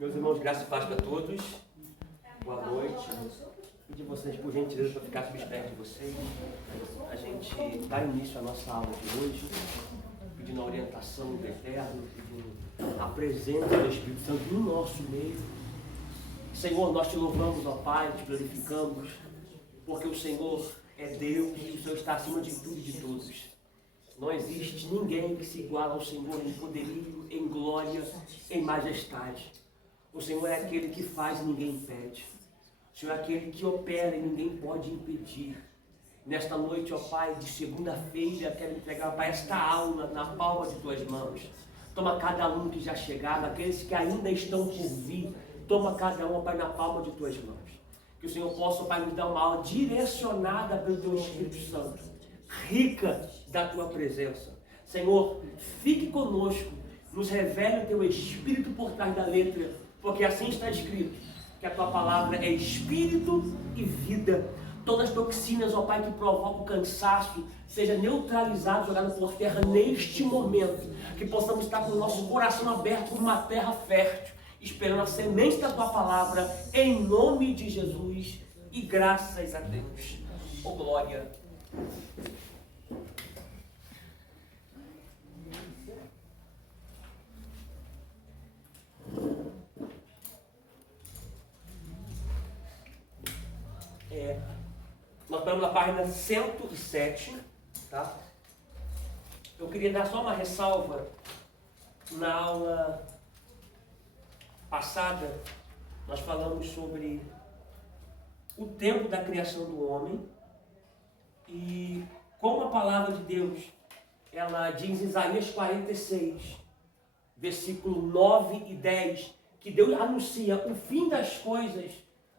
Meus irmãos, graça e paz para todos. Boa noite. Pedir vocês, por gentileza, para ficar sob os pés de vocês. A gente dá início à nossa aula de hoje, pedindo a orientação do Eterno, pedindo a presença do Espírito Santo no nosso meio. Senhor, nós te louvamos, ó Pai, te glorificamos, porque o Senhor é Deus e o Senhor está acima de tudo e de todos. Não existe ninguém que se iguala ao Senhor em poderio, em glória, em majestade. O Senhor é aquele que faz e ninguém impede. O Senhor é aquele que opera e ninguém pode impedir. Nesta noite, ó Pai, de segunda-feira, quero entregar, Pai, esta aula na palma de tuas mãos. Toma cada um que já chegaram, aqueles que ainda estão por vir. Toma cada um, ó Pai, na palma de tuas mãos. Que o Senhor possa, ó Pai, me dar uma aula direcionada pelo teu Espírito Santo, rica da tua presença. Senhor, fique conosco, nos revele o teu Espírito por trás da letra, porque assim está escrito, que a tua palavra é Espírito e vida. Todas as toxinas, ó Pai, que provocam cansaço, seja neutralizado, jogado por terra neste momento, que possamos estar com o nosso coração aberto por uma terra fértil, esperando a semente da tua palavra, em nome de Jesus, e graças a Deus. Oh glória! Nós estamos na página 107, tá? Eu queria dar só uma ressalva. Na aula passada, nós falamos sobre o tempo da criação do homem e como a palavra de Deus, ela diz em Isaías 46, versículo 9 e 10, que Deus anuncia o fim das coisas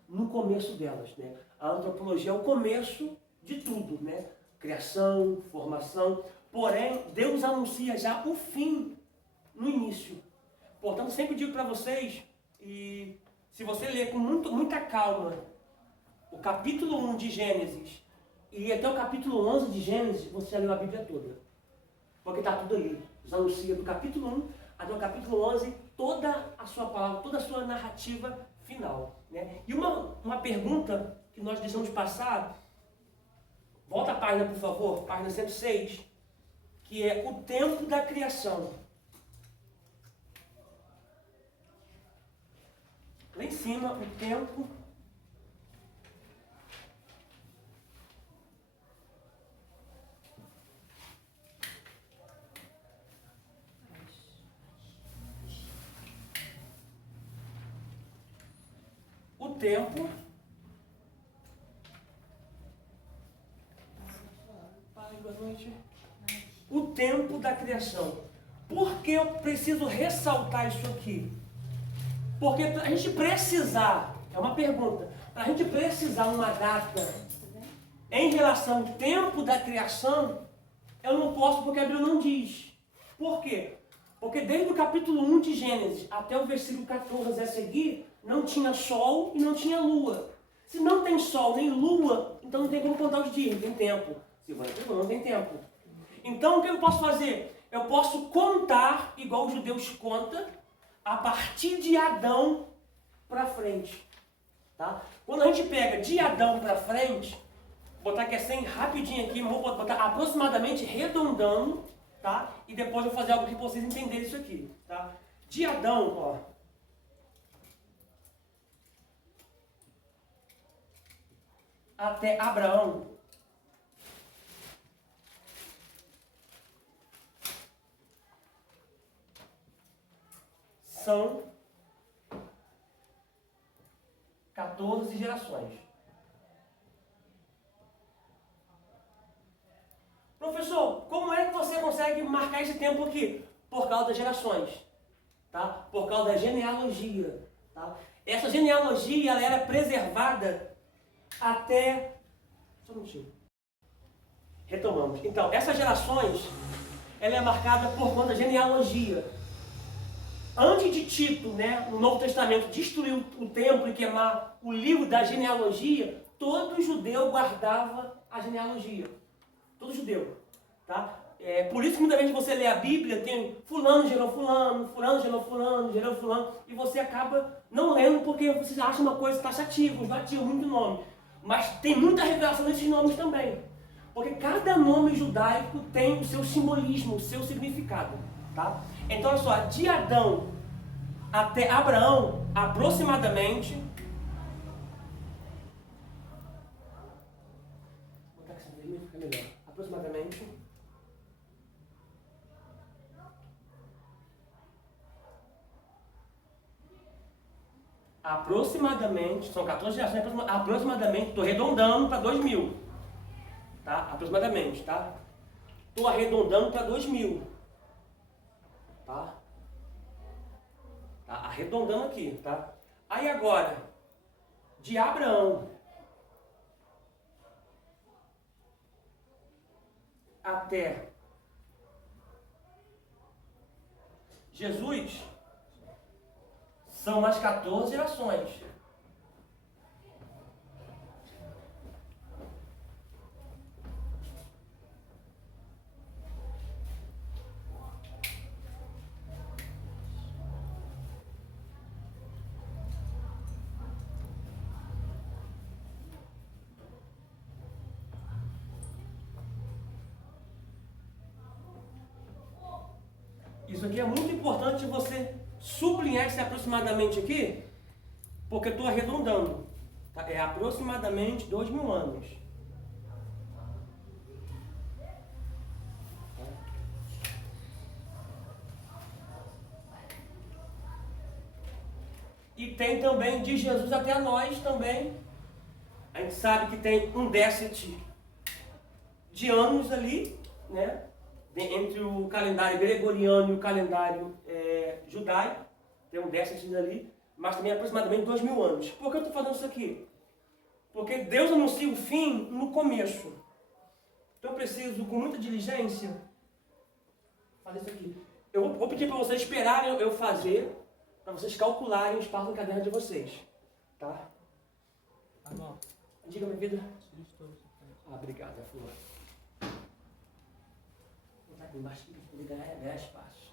no começo delas, né? A antropologia é o começo de tudo, né? Criação, formação. Porém, Deus anuncia já o fim no início. Portanto, sempre digo para vocês, e se você ler com muita calma o capítulo 1 de Gênesis e até o capítulo 11 de Gênesis, você já leu a Bíblia toda. Porque está tudo ali. Deus anuncia do capítulo 1 até o capítulo 11 toda a sua palavra, toda a sua narrativa final, né? E uma pergunta que nós deixamos passar, volta a página, por favor, página 106, que é o tempo da criação. Lá em cima, o tempo o tempo da criação. Por que eu preciso ressaltar isso aqui? Porque a gente precisar, é uma pergunta, para a gente precisar uma data em relação ao tempo da criação, eu não posso, porque a Bíblia não diz. Por quê? Porque desde o capítulo 1 de Gênesis até o versículo 14 a seguir, não tinha sol e não tinha lua. Se não tem sol nem lua, então não tem como contar os dias, não tem tempo. Se não tem tempo. Então o que eu posso fazer? Eu posso contar, igual os judeus contam, a partir de Adão para frente. Tá? Quando a gente pega de Adão para frente, vou botar aqui assim rapidinho aqui, vou botar aproximadamente redondando, tá? E depois eu vou fazer algo que vocês entenderem isso aqui. Tá? De Adão, ó, até Abraão, são 14 gerações. Professor, como é que você consegue marcar esse tempo aqui? Por causa das gerações, tá? Por causa da genealogia, tá? Essa genealogia, ela era preservada até... Só um minutinho. Retomamos. Então, essas gerações, ela é marcada por conta da genealogia. Antes de Tito, né, no Novo Testamento, destruir o templo e queimar o livro da genealogia, todo judeu guardava a genealogia. Todo judeu. Tá? Por isso que muitas vezes você lê a Bíblia, tem fulano gerou fulano, fulano gerou fulano, gerou fulano, e você acaba não lendo porque você acha uma coisa taxativa, esvatia muito nome. Mas tem muita revelação nesses nomes também. Porque cada nome judaico tem o seu simbolismo, o seu significado. Tá? Então, olha só, de Adão até Abraão, aproximadamente... Vou botar aqui essa vermelha, fica melhor. Aproximadamente, são 14 gerações, aproximadamente, estou arredondando para 2000, tá? Aproximadamente, tá? Estou arredondando para 2000, tá? Tá? Arredondando aqui, tá? Aí agora, de Abraão até Jesus, são mais 14 gerações. Isso aqui é muito importante você sublinhar esse aproximadamente aqui, porque eu estou arredondando. Tá? É aproximadamente 2000 anos. E tem também de Jesus até nós também. A gente sabe que tem um déficit de anos ali, né? Entre o calendário gregoriano e o calendário judaico. Tem um déficit ali, mas também aproximadamente 2000 anos. Por que eu estou falando isso aqui? Porque Deus anuncia o fim no começo. Então eu preciso, com muita diligência, fazer isso aqui. Eu vou pedir para vocês esperarem eu fazer, para vocês calcularem o espaço no caderno de vocês. Tá? Tá bom. Diga, minha vida. Obrigado, Flor. Vou botar aqui embaixo para poder ganhar espaço.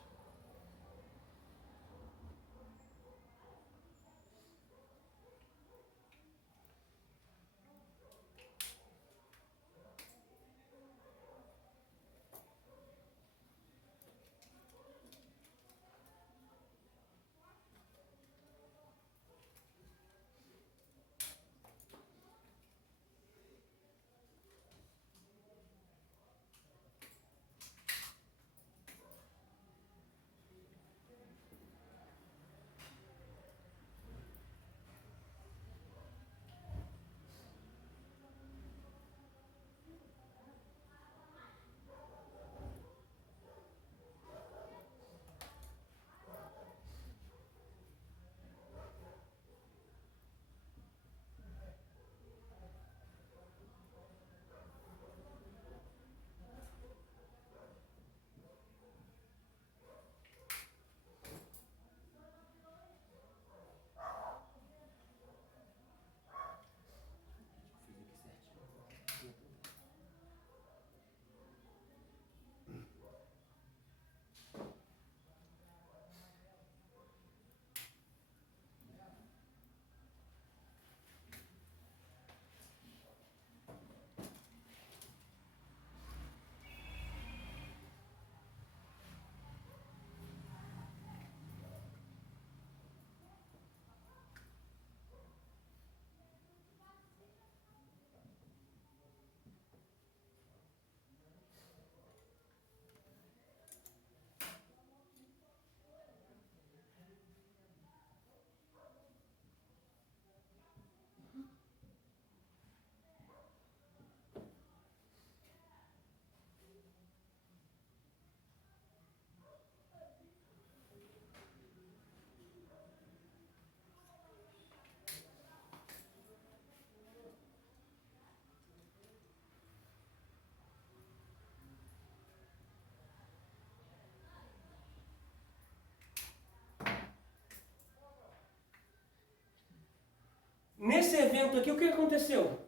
Nesse evento aqui, o que aconteceu?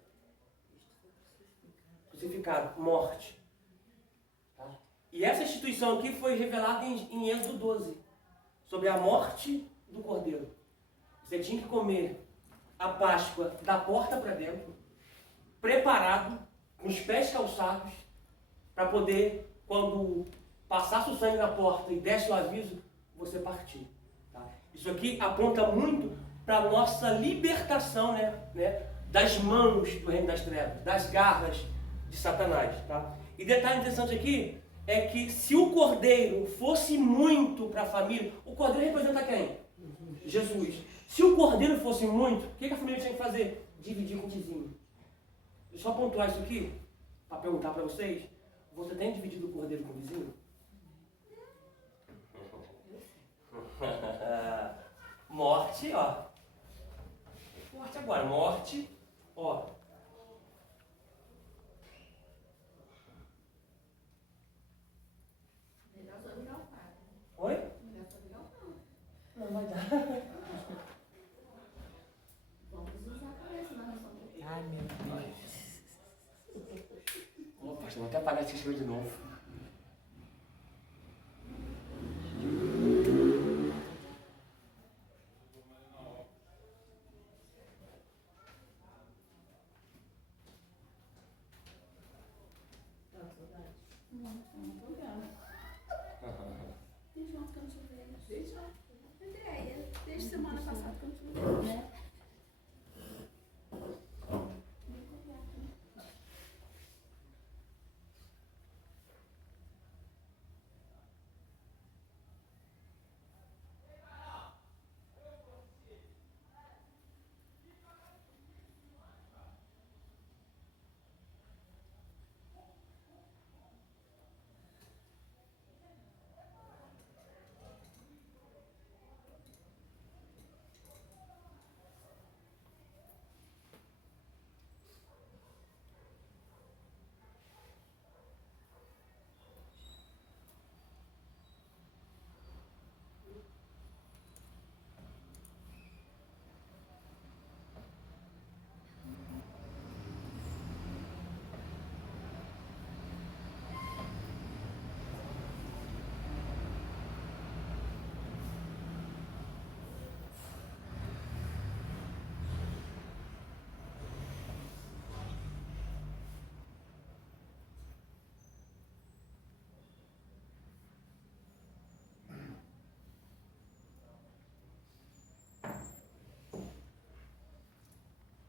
Crucificado, morte. Tá? E essa instituição aqui foi revelada em Êxodo 12, sobre a morte do cordeiro. Você tinha que comer a Páscoa da porta para dentro, preparado, com os pés calçados, para poder, quando passasse o sangue na porta e desse o aviso, você partir. Tá? Isso aqui aponta muito para a nossa libertação, né, das mãos do reino das trevas, das garras de Satanás. Tá? E detalhe interessante aqui é que se o cordeiro fosse muito para a família, o cordeiro representa quem? Jesus. Se o cordeiro fosse muito, o que a família tinha que fazer? Dividir com o vizinho. Deixa eu só pontuar isso aqui, para perguntar para vocês. Você tem dividido o cordeiro com o vizinho? Morte, ó. Morte agora. Morte, ó. Oi? Não vai dar. Ai, meu Deus. Ô, pastor, vou até apagar esse show de novo. Desde semana passada que eu não te vi, né?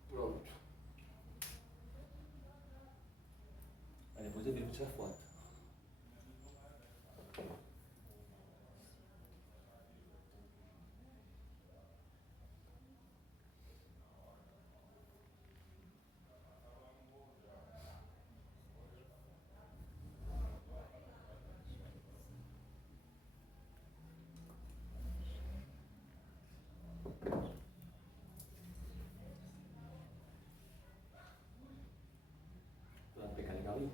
Pronto. Aí depois eu viro tirar foto. Vai pegar legal aí?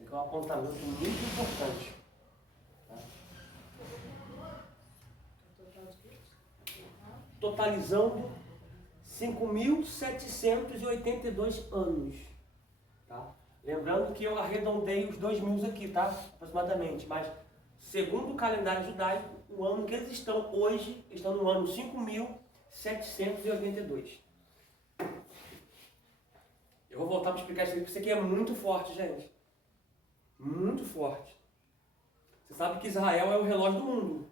Esse aqui é um apontamento muito importante. Tá? Totalizando 5.782 anos. Tá? Lembrando que eu arredondei os 2.000 aqui, tá? Aproximadamente. Mas, segundo o calendário judaico, o ano que eles estão hoje, estão no ano 5.782. Eu vou voltar para explicar isso aqui, porque isso aqui é muito forte, gente. Muito forte. Você sabe que Israel é o relógio do mundo.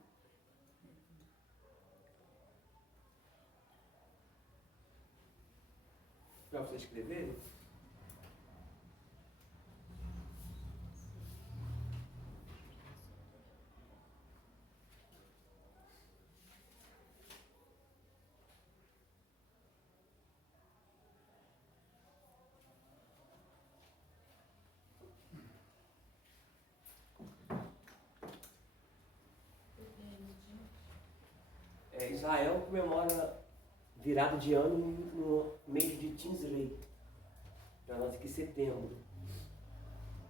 Para vocês escreverem. Israel comemora virada de ano no mês de Tinsley. Para nós aqui, setembro.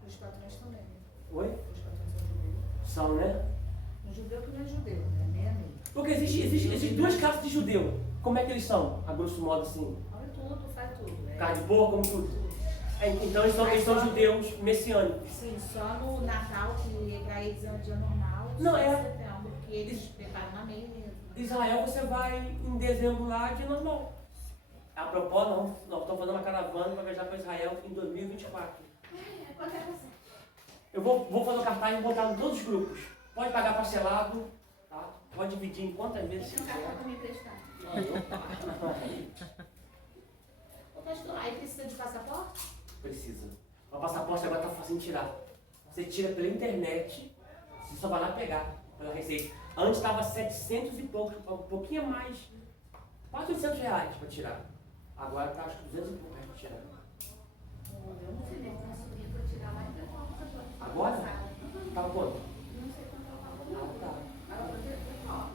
Os patrões também, né? Oi? Os patrões são judeus. São, né? Um judeu que não é judeu, né? Meia meia. Porque existem duas classes de judeu. Como é que eles são? A grosso modo assim. Olha tudo, faz tudo. Carne de porco, como tudo. Então eles são judeus messiânicos. Sim, só no Natal, que para eles é um dia normal. Não, só em é. setembro, porque eles preparam na meia mesmo. Israel você vai em dezembro lá de normal. A propósito, nós estamos fazendo uma caravana para viajar para Israel em 2024. Quanto é você? Eu vou fazer um cartaz e botar em todos os grupos. Pode pagar parcelado, tá? Pode dividir em quantas vezes Tem um quiser. cartão para me emprestar. Ô, pastor, aí precisa de passaporte? Precisa. O passaporte agora está fácil de tirar. Você tira pela internet, você só vai lá pegar pela Receita. Antes estava 700 e pouco, um pouquinho a mais. Quase 800 reais para tirar. Agora está acho que 200 e pouco reais para tirar. Eu não sei nem como subir para tirar lá e para Agora? Tá quanto? Não sei quanto ela pagou. Tá.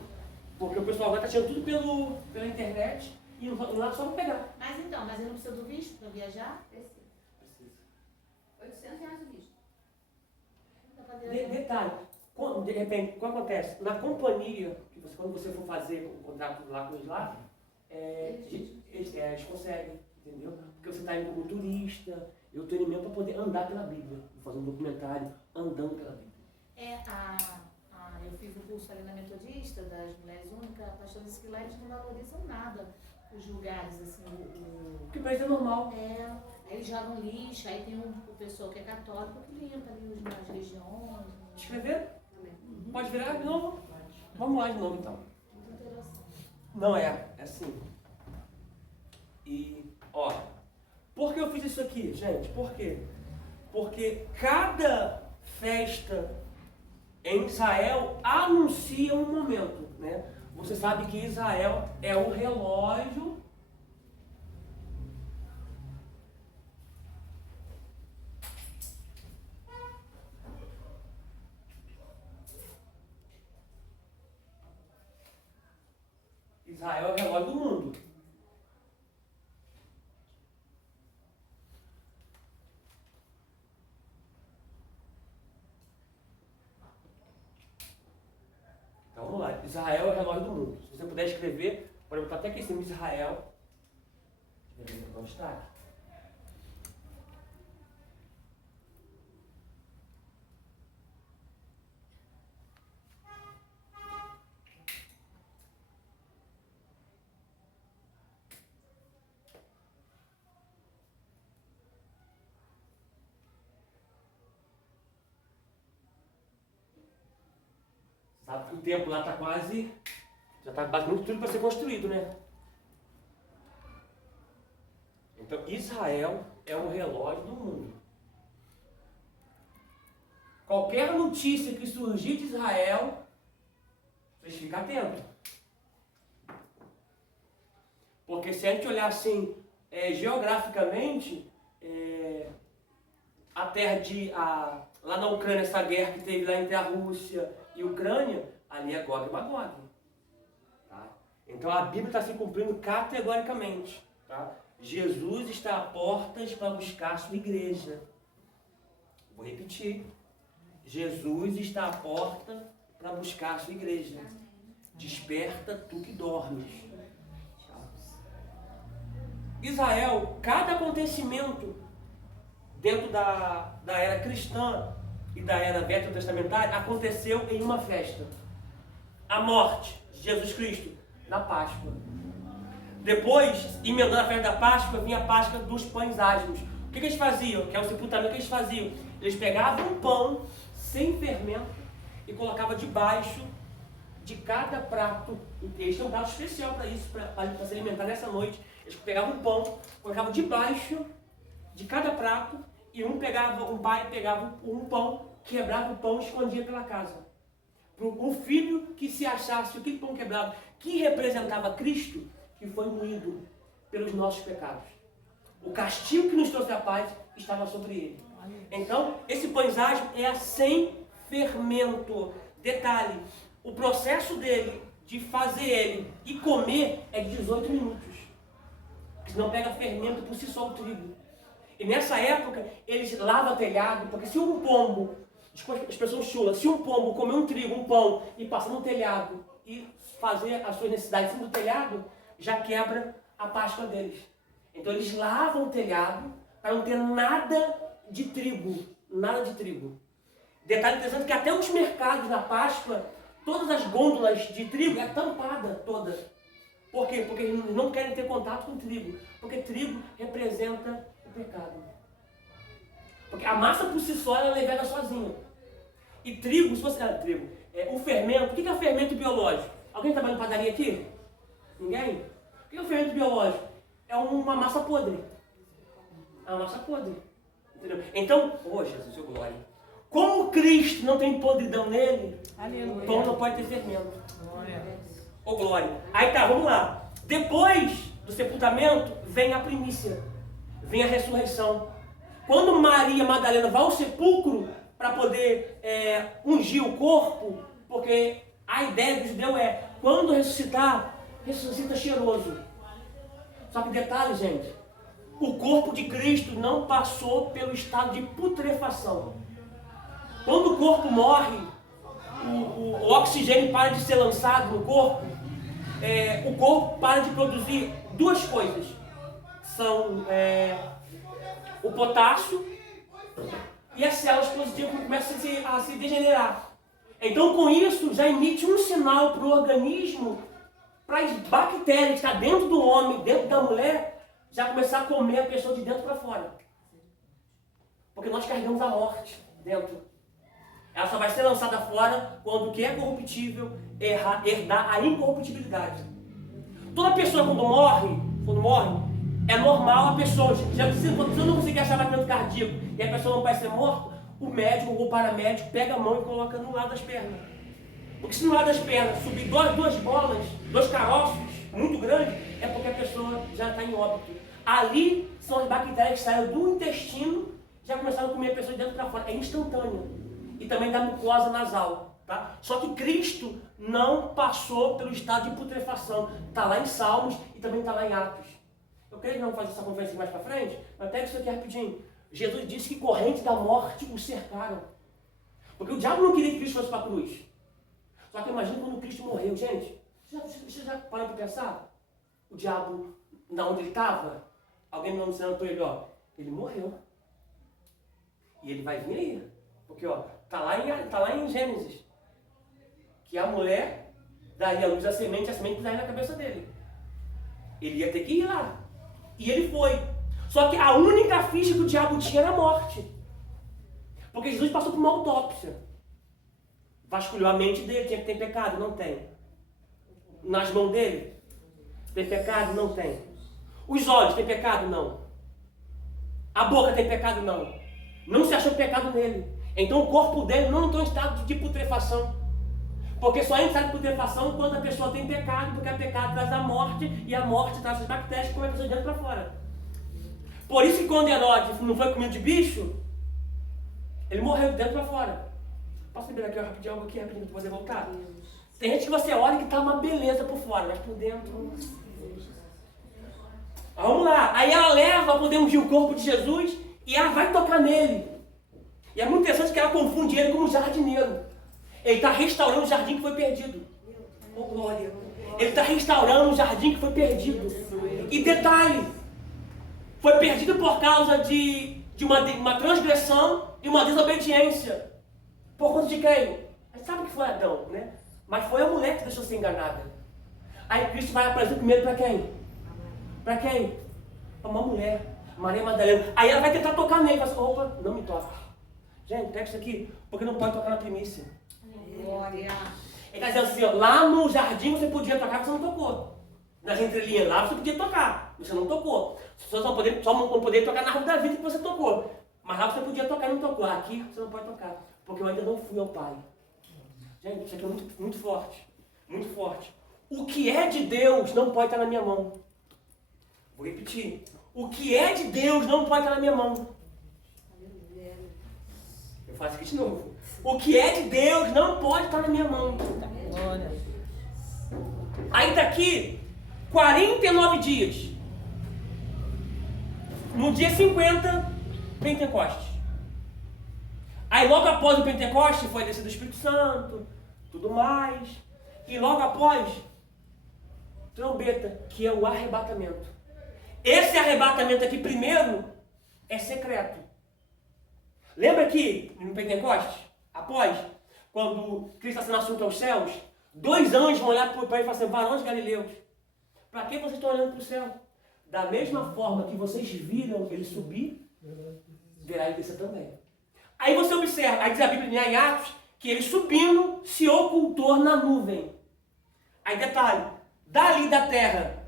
Porque o pessoal agora está tirando tudo pela internet e lá só para pegar. Mas então, mas ele não precisa do visto para viajar? Precisa. Precisa. 800 reais o visto. Dá pra viajar. Detalhe, de repente, o que acontece? Na companhia, quando você for fazer o contrato lá com eles lá, eles conseguem, entendeu? Porque você está indo como turista, eu estou indo mesmo para poder andar pela Bíblia, vou fazer um documentário andando pela Bíblia. Eu fiz o curso ali na Metodista, das Mulheres Únicas, a pastora disse que lá eles não valorizam nada os lugares, assim, Porque para eles é normal. aí eles jogam lixo, aí tem o pessoal que é católico que limpa ali as regiões. Escreveram? Pode virar de novo? Vamos lá de novo então. Muita interação. Não é assim. E, ó, por que eu fiz isso aqui, gente? Por quê? Porque cada festa em Israel anuncia um momento, né? Você sabe que Israel é o relógio Israel é o relógio do mundo. Então vamos lá. Israel é o relógio do mundo. Se você puder escrever, pode botar até aqui em cima Israel. Deixa eu ver onde está. Sabe que o templo lá está quase. Já está basicamente tudo para ser construído, né? Então Israel é o relógio do mundo. Qualquer notícia que surgir de Israel, vocês ficam atentos. Porque se a gente olhar assim, geograficamente, a terra lá na Ucrânia, essa guerra que teve lá entre a Rússia e a Ucrânia, ali é Gog e Magog. Tá? Então a Bíblia está se cumprindo categoricamente. Tá? Jesus está a portas para buscar a sua igreja. Vou repetir. Jesus está à porta para buscar a sua igreja. Desperta tu que dormes. Israel, cada acontecimento dentro da era cristã e da era veterotestamentária aconteceu em uma festa. A morte de Jesus Cristo na Páscoa. Depois, emendando a festa da Páscoa, vinha a Páscoa dos pães asmos. O que eles faziam? Que é o sepultamento que eles faziam. Eles pegavam um pão sem fermento e colocavam debaixo de cada prato. Eles tinham um prato especial para isso, para se alimentar nessa noite. Eles pegavam um pão, colocava debaixo de cada prato e um pai pegava um pão, quebrava o pão e escondia pela casa. Um filho que se achasse aquele pão quebrado, que representava Cristo, que foi moído pelos nossos pecados. O castigo que nos trouxe a paz estava sobre ele. Então, esse pãezajo é sem fermento. Detalhe, o processo dele, de fazer ele e comer, é de 18 minutos. Senão pega fermento por si só o trigo. E nessa época, eles lavam telhado, porque se um pombo, desculpa a expressão chula, se um pombo comer um trigo, um pão, e passar no telhado e fazer as suas necessidades em cima do telhado, já quebra a Páscoa deles. Então eles lavam o telhado para não ter nada de trigo. Nada de trigo. Detalhe interessante que até os mercados na Páscoa, todas as gôndolas de trigo é tampada toda. Por quê? Porque eles não querem ter contato com trigo. Porque trigo representa o pecado. Porque a massa por si só ela é levada sozinha. E trigo, se você... o fermento, o que é o fermento biológico? Alguém trabalha em padaria aqui? Ninguém? O que é o fermento biológico? É uma massa podre. É uma massa podre. Entendeu? Então, Jesus, seu glória. Como Cristo não tem podridão nele, o pão não pode ter fermento. Ô glória. Aí tá, vamos lá. Depois do sepultamento, vem a primícia. Vem a ressurreição. Quando Maria Madalena vai ao sepulcro para poder ungir o corpo, porque a ideia do judeu é, quando ressuscitar, ressuscita cheiroso. Só que detalhe, gente, o corpo de Cristo não passou pelo estado de putrefação. Quando o corpo morre, o oxigênio para de ser lançado no corpo, o corpo para de produzir duas coisas. São o potássio e as células positivas começam a se degenerar. Então, com isso, já emite um sinal para o organismo, para as bactérias que estão dentro do homem, dentro da mulher, já começar a comer a pessoa de dentro para fora. Porque nós carregamos a morte dentro. Ela só vai ser lançada fora quando o que é corruptível herdar a incorruptibilidade. Toda pessoa quando morre, é normal a pessoa, se eu não conseguir achar batimento cardíaco e a pessoa não vai ser morta, o médico ou o paramédico pega a mão e coloca no lado das pernas. Porque se no lado das pernas subir duas bolas, dois caroços muito grandes, é porque a pessoa já está em óbito. Ali são as bactérias que saem do intestino, já começaram a comer a pessoa de dentro para fora. É instantâneo. E também da mucosa nasal. Tá? Só que Cristo não passou pelo estado de putrefação. Está lá em Salmos e também está lá em Atos. Eu creio que não fazer essa conferência mais para frente, mas pega isso aqui rapidinho. Jesus disse que correntes da morte o cercaram. Porque o diabo não queria que Cristo fosse para a cruz. Só que imagina quando Cristo morreu, gente. Você já parou para pensar? O diabo, na onde ele estava, alguém me ensinando para ele, ele morreu. E ele vai vir aí. Porque, tá lá em Gênesis. Que a mulher daria a luz à semente, a semente daria na cabeça dele. Ele ia ter que ir lá. E ele foi. Só que a única ficha que o diabo tinha era a morte. Porque Jesus passou por uma autópsia. Vasculhou a mente dele, tinha que ter pecado? Não tem. Nas mãos dele? Tem pecado? Não tem. Os olhos, tem pecado? Não. A boca tem pecado? Não. Não se achou pecado nele. Então o corpo dele não entrou em estado de putrefação. Porque só entra em estado de putrefação quando a pessoa tem pecado, porque o pecado traz a morte, e a morte traz as bactérias que comem a pessoa de dentro para fora. Por isso que quando Herodes não foi comido de bicho, ele morreu de dentro para fora. Posso liberar aqui rapidinho, algo aqui rapidinho para poder voltar? Tem gente que você olha que está uma beleza por fora, mas por dentro... Vamos lá. Aí ela leva para poder ungir o corpo de Jesus e ela vai tocar nele. E é muito interessante que ela confunde ele com um jardineiro. Ele está restaurando o jardim que foi perdido. Oh, glória. Ele está restaurando o jardim que foi perdido. E detalhe, foi perdido por causa de uma transgressão e uma desobediência. Por conta de quem? A gente sabe que foi Adão, né? Mas foi a mulher que deixou ser enganada. Aí Cristo vai apresentar primeiro para quem? Para quem? Para uma mulher, Maria Madalena. Aí ela vai tentar tocar nele. Fala assim, opa, não me toca. Gente, pega isso aqui, porque não pode tocar na primícia. Glória. Ele está dizendo assim, lá no jardim você podia tocar, você não tocou. Nas entrelinhas lá você podia tocar. Você não tocou. Só não poder tocar na árvore da vida que você tocou. Mas lá você podia tocar e não tocou. Aqui você não pode tocar. Porque eu ainda não fui ao Pai. Gente, isso aqui é muito, muito forte. Muito forte. O que é de Deus não pode estar na minha mão. Vou repetir. O que é de Deus não pode estar na minha mão. Eu faço aqui de novo. O que é de Deus não pode estar na minha mão. Aí daqui 49 dias. No dia 50, Pentecostes. Aí logo após o Pentecostes foi a descida do Espírito Santo, tudo mais. E logo após, trombeta, que é o arrebatamento. Esse arrebatamento aqui primeiro é secreto. Lembra que no Pentecostes, após, quando Cristo está sendo assunto aos céus, 2 anjos vão olhar para ele e falar assim, varões galileus, para que vocês estão olhando para o céu? Da mesma forma que vocês viram ele subir, verá ele descer também. Aí você observa, aí diz a Bíblia em Atos, que ele subindo se ocultou na nuvem. Aí detalhe, dali da terra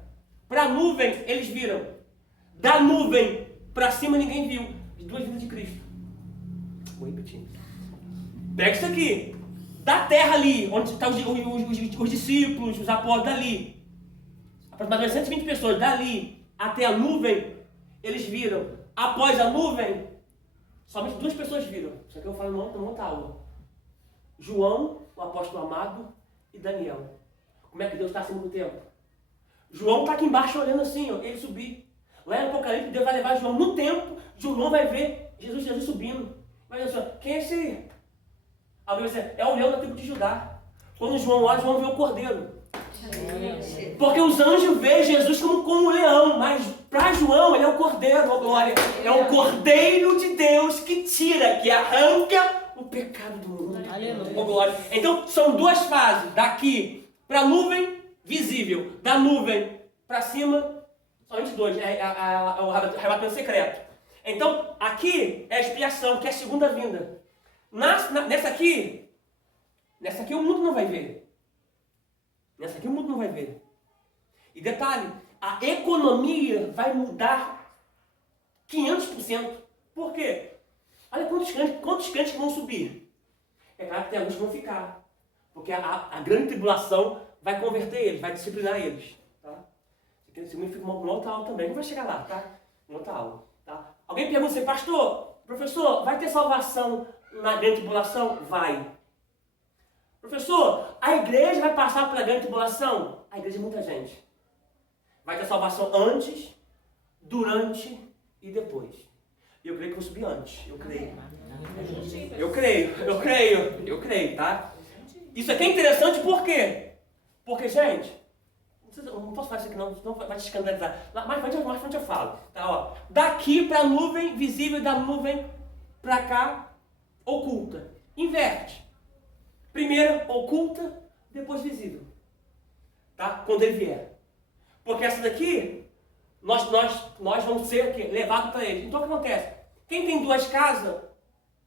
para a nuvem eles viram. Da nuvem para cima ninguém viu. As 2 vindas de Cristo. Vou repetir. Pega isso aqui. Da terra ali, onde estão os discípulos, os apóstolos dali. Aproximadamente 120 pessoas dali até a nuvem, eles viram. Após a nuvem, somente 2 pessoas viram. Isso aqui eu falo numa outra aula. João, o apóstolo amado, e Daniel. Como é que Deus está acima do tempo? João está aqui embaixo olhando assim, ó, ele subir. Lá no Apocalipse, Deus vai levar João no tempo, João vai ver Jesus subindo. Vai dizer assim, quem é esse aí? Alguém vai dizer, é o leão da tribo de Judá. Quando João olha, João vê o cordeiro. Porque os anjos veem Jesus como um leão, mas para João ele é o cordeiro, ó glória. É o cordeiro de Deus que tira, que arranca o pecado do mundo. Ó glória. Então são 2 fases, daqui para a nuvem visível, da nuvem para cima, somente 2, é o arrebatamento secreto. Então aqui é a expiação, que é a segunda vinda. Nessa aqui o mundo não vai ver. Nessa aqui o mundo não vai ver. E detalhe, a economia vai mudar 500%. Por quê? Olha quantos crentes vão subir. É claro que tem alguns que vão ficar. Porque a grande tribulação vai converter eles, vai disciplinar eles. Tá? Esse fica uma outra aula também. Não vai chegar lá, tá? Uma outra aula. Tá? Alguém pergunta assim, pastor, professor, vai ter salvação na grande tribulação? Vai. Professor, a igreja vai passar pela grande tribulação? A igreja é muita gente. Vai ter salvação antes, durante e depois. Eu creio que eu vou subir antes. Eu creio, tá? Isso aqui é interessante por quê? Porque, gente, não posso falar isso aqui não, senão vai te escandalizar. Mais frente eu falo. Tá, ó. Daqui para a nuvem visível, da nuvem para cá, oculta. Inverte. Primeiro oculta, depois visível. Tá? Quando ele vier. Porque essa daqui, nós vamos ser levados para ele. Então o que acontece? Quem tem 2 casas,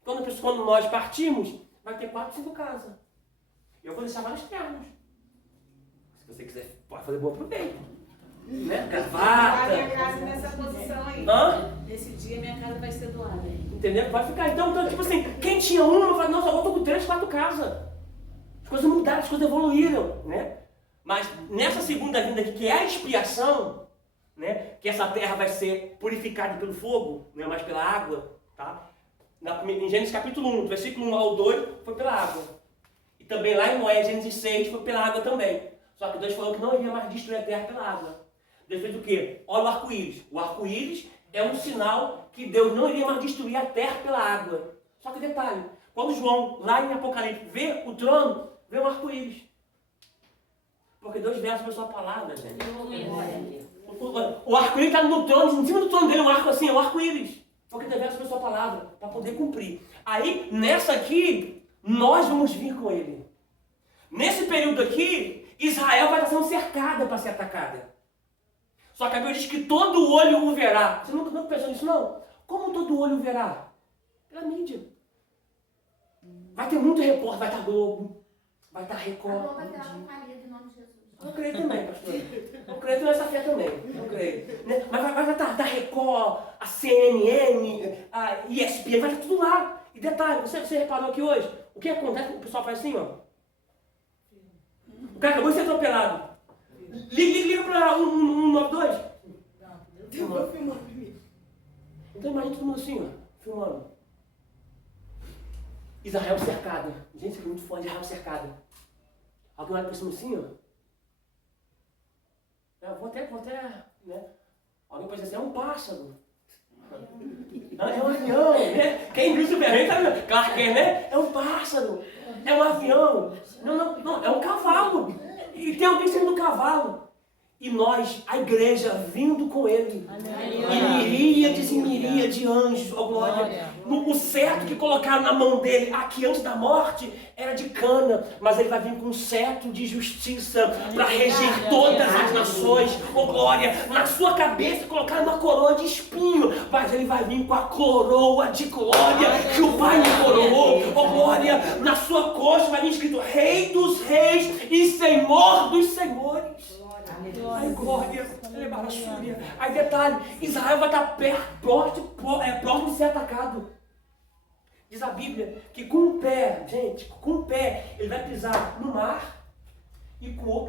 quando nós partimos, vai ter 4, 5 casas. Eu vou deixar vários ternos. Se você quiser, pode fazer bom proveito. Né? Gravata. Minha casa nessa posição aí. Nesse dia minha casa vai ser doada. Entendeu? Vai ficar. Então, tipo assim, quem tinha uma, eu falei, nossa, agora eu tô com 3, 4 casas. As coisas mudaram, as coisas evoluíram, né? Mas nessa segunda vinda aqui, que é a expiação, né? Que essa terra vai ser purificada pelo fogo, não é mais pela água, tá? Em Gênesis capítulo 1, versículo 1 ao 2, foi pela água. E também lá em Noé, Gênesis 6, foi pela água também. Só que Deus falou que não iria mais destruir a terra pela água. Deus fez o quê? Olha o arco-íris. O arco-íris é um sinal que Deus não iria mais destruir a terra pela água. Só que detalhe, quando João, lá em Apocalipse, vê o trono, vê um arco-íris. Porque Deus vê a sua palavra, gente. O arco-íris está no trono, em cima do trono dele, um arco assim, é um arco-íris. Porque Deus vê a sua palavra, para poder cumprir. Aí, nessa aqui, nós vamos vir com ele. Nesse período aqui, Israel vai estar sendo cercada para ser atacada. Só que a Bíblia diz que todo olho o verá. Você nunca pensou nisso, não? Como todo olho o verá? Pela mídia. Vai ter muito repórter, vai estar Globo, vai estar Record. A Globo vai virar uma palha do nome de Jesus. Eu creio também, pastor. Eu creio nessa fé também. Eu creio. Né? Mas vai estar da Record, a CNN, a ESPN, vai estar tudo lá. E detalhe, você reparou que hoje, o que acontece? O pessoal faz assim, ó. O cara acabou de ser atropelado. Liga para 192. Eu vou filmar primeiro. Então imagina todo mundo assim, ó, filmando. Israel cercada. Gente, isso é muito forte, Israel cercada. Alguém olha para cima assim, ó. Eu vou até, né? Alguém pode dizer assim, é um pássaro. É um avião, né? Quem viu o Superman sabe, claro que é, né? É um pássaro, é um avião. Não, é um cavalo. E tem alguém saindo do cavalo. E nós, a igreja, vindo com ele. E miríades de anjos, ó glória. O cetro que colocaram na mão dele aqui antes da morte era de cana, mas ele vai vir com um cetro de justiça para reger todas as nações, ó glória. Na sua cabeça colocaram uma coroa de espinho, mas ele vai vir com a coroa de glória que o Pai lhe coroou, ó glória. Na sua coxa vai vir escrito Rei dos Reis e Senhor dos Senhores. Ai, glória, aí detalhe, Israel vai estar próximo de ser atacado. Diz a Bíblia que com o pé, gente, com o pé, ele vai pisar no mar e com o outro